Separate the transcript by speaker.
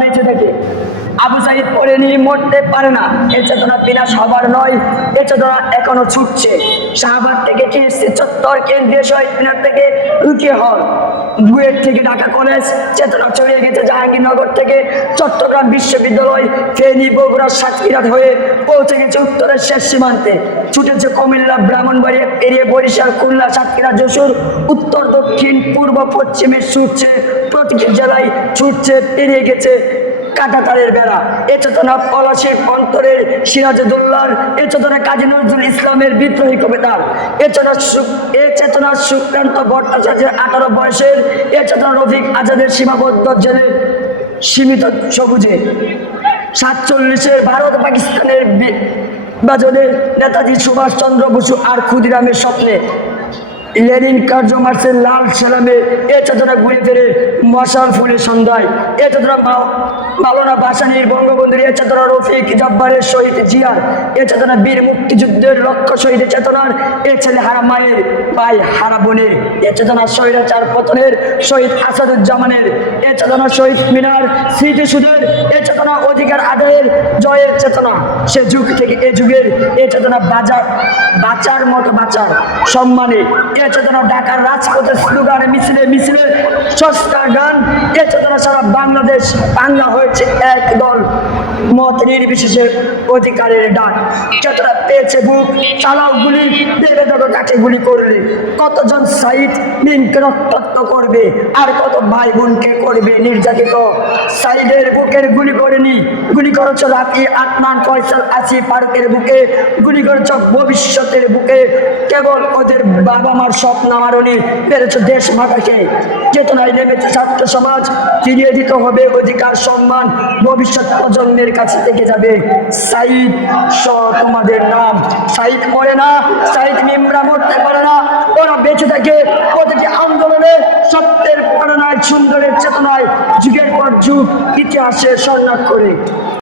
Speaker 1: বেঁচে থাকে। আবু সাহিদ পড়ে নিয়ে মরতে পারে না। এ চেতনা বিনাশ হবার নয়, এ চেতনা এখনও ছুটছে। শাহবাগ থেকে কি চত্বর কেন্দ্রীয় শহীদ মিনার থেকে রুকিয়ে হল। বুয়েট থেকে ঢাকা কলেজ, চেতনা ছড়িয়ে থেকে চট্টগ্রাম বিশ্ববিদ্যালয় ফেনী, বগুড়া সাতক্ষীরাত হয়ে পৌঁছে গেছে উত্তরের শেষ সীমান্তে। ছুটেছে কুমিল্লা, ব্রাহ্মণবাড়িয়া এরিয়ে বরিশাল, খুলনা, সাতক্ষীরা, যশোর। উত্তর, দক্ষিণ, পূর্ব, পশ্চিমে ছুটছে, প্রতিটি জেলায় ছুটছে, পেরিয়ে গেছে কাটাতারের বেড়া। এ চেতনা পলাশির অন্তরের সিরাজদুল্লাহর এ চেতনা কাজী নজরুল ইসলামের বিদ্রোহী কবিতার। এ চেতনা এ চেতনা সুক্রান্ত ভট্টাচার্যের আঠারো বয়সের, এ চেতনা রফিক আজাদের সীমাবদ্ধ জেলের সীমিত সবুজে। সাতচল্লিশে ভারত পাকিস্তানের বিভাজনে নেতাজি সুভাষচন্দ্র বসু আর ক্ষুদিরামের স্বপ্নে। লেনিন কার্য মার্চের লাল সেলামে এ চেতনা ঘুরে ফিরে মশাল ফুলের সন্ধ্যায়। এ চেতনা মা- মাওলানা বাসানির বঙ্গবন্ধুর এ চেতনা রফিক জব্বারের শহীদ জিয়ার, এ চেতনা বীর মুক্তিযুদ্ধের লক্ষ্য শহীদ চেতনার, এ ছেলে হারা মায়ের ভাই হারা বোনের, এ চেতনা স্বৈরাচার পতনের শহীদ আসাদুজ্জামানের এ চেতনা শহীদ মিনার স্মৃতিসুদের এ চেতনা অধিকার আদায়ের জয়ের চেতনা। সে যুগ থেকে এ যুগের এ চেতনা বাজার বাঁচার মতো বাঁচার সম্মানে, এ চেতনা ঢাকার রাজপথে স্লোগানে মিছিলে মিছিলে সস্তা গান। এ চেতনা সারা বাংলাদেশ বাংলা হয়েছে এক দল। মত নির্বিশেষে অধিকারের ডাক। চেতনা পেয়েছে বুক চালাও গুলি দেবে দেবে কাছে গুলি করলে। কতজন সাইড মিনকে রক্তাক্ত করবে? আর কত ভাই বোনকে করবে? নির্যাতিত সাইডের বুকের গুলি করেনি। গুলি করেছ রাতি আটমান ফয়সাল, আসি পার্কের বুকে। গুলি করেছ ভবিষ্যতের বুকে। কেবল ওদের বাবা মার স্বপ্ন মারণে পেরেছ দেশ মাতাকে চেতনায় নেমেছে ছাত্র সমাজ। ফিরিয়ে দিতে হবে অধিকার, সম্মান ভবিষ্যৎ প্রজন্মের কাছে থেকে যাবে। সাইদ স তোমাদের নাম। সাইদ করে না, সাইদ মিমরা মরতে পারে না। ওরা বেঁচে থাকে। প্রতিটি আন্দোলনে সত্যের প্রেরণায় সুন্দরের চেতনায়, যুগের পর যুগ, ইতিহাসে স্বর্ণাক্ষরে।